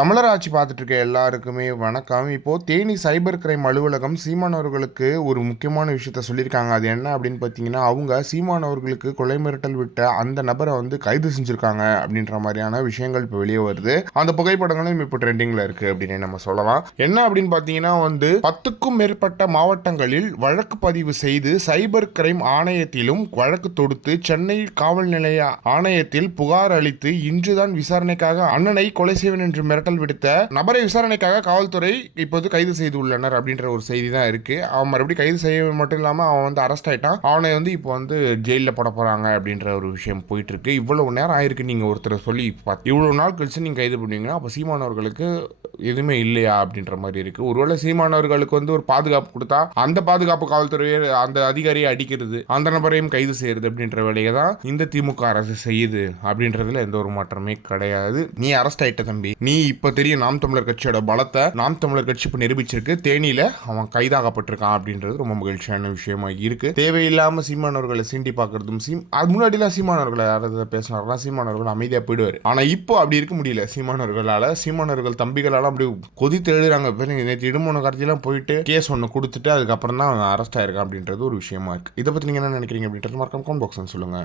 தமிழர் ஆட்சி பார்த்துட்டு இருக்க எல்லாருக்குமே வணக்கம். இப்போ தேனி சைபர் கிரைம் அலுவலகம் சீமான் அவர்களுக்கு ஒரு முக்கியமான விஷயத்த சொல்லியிருக்காங்க. அது என்ன அப்படின்னு பார்த்தீங்கன்னா, அவங்க சீமான் அவர்களுக்கு கொலை மிரட்டல் விட்ட அந்த நபரை கைது செஞ்சிருக்காங்க அப்படின்ற மாதிரியான விஷயங்கள் இப்போ வெளியே வருது. அந்த புகைப்படங்களும் இப்போ ட்ரெண்டிங்ல இருக்கு அப்படின்னு நம்ம சொல்லலாம். என்ன அப்படின்னு பார்த்தீங்கன்னா 10க்கும் மேற்பட்ட மாவட்டங்களில் வழக்கு பதிவு செய்து சைபர் கிரைம் ஆணையத்திலும் வழக்கு தொடுத்து சென்னை காவல் நிலைய ஆணையத்தில் புகார் அளித்து இன்றுதான் விசாரணைக்காக அண்ணனை கொலை செய்வேன் என்று மிரட்டல் விடுத்த நபரை விசாரணைக்காக காவல்துறை இப்போது கைது செய்துள்ளனர் அப்படின்ற ஒரு செய்தி தான் இருக்கு. அவன் மறுபடியும் கைது செய்ய மட்டும் இல்லாம அவன் அரெஸ்ட் ஆயிட்டான். அவனை இப்போ ஜெயிலில் போட போறாங்க அப்படின்ற ஒரு விஷயம் போயிட்டு இருக்கு. இவ்வளவு நேரம் ஆயிருக்கு நீங்க ஒருத்தர் சொல்லி இவ்வளவு நாள் கழிச்சு நீங்க கைது பண்ணுவீங்கன்னா அப்ப சீமானவர்களுக்கு எதுவுமே இல்லையா அப்படின்ற மாதிரி இருக்கு. ஒருவேளை சீமானவர்களுக்கு ஒரு பாதுகாப்பு கொடுத்தா அந்த பாதுகாப்பு காவல்துறையை அந்த அதிகாரியை அடிக்கிறது, அந்த நபரையும் கைது செய்யறது அப்படின்ற வேலையை தான் இந்த திமுக அரசு செய்யுது அப்படின்றதுல எந்த ஒரு மாற்றமே கிடையாது. நீ அரெஸ்ட் ஆயிட்ட தம்பி, நீ இப்ப தெரியும் நாம் தமிழர் கட்சியோட பலத்தை நாம் தமிழர் கட்சி இப்ப நிரூபிச்சிருக்கு. தேனியில அவன் கைதாகப்பட்டிருக்கான் அப்படின்றது ரொம்ப மகிழ்ச்சியான விஷயமா இருக்கு. தேவையில்லாம சீமானவர்களை சீண்டி பாக்குறதும் அது முன்னாடிலாம் சீமானவர்களை யாராவது பேசினார்களா சீமானவர்கள் அமைதியா போயிடுவாரு. ஆனா இப்போ அப்படி இருக்க முடியல. சீமானவர்கள் தம்பிகளால அப்படி கொதித்து எழுதுறாங்க. நேற்று இடுமோன கார்த்தியெல்லாம் போயிட்டு கேஸ் ஒன்று கொடுத்துட்டு அதுக்கப்புறம் தான் அவன் அரெஸ்ட் ஆயிருக்கான் அப்படின்றது ஒரு விஷயமா இருக்கு. இதை பத்தி நீங்க என்ன நினைக்கிறீங்க அப்படின்றது மறக்காம கமெண்ட் பாக்ஸ்ல சொல்லுங்க.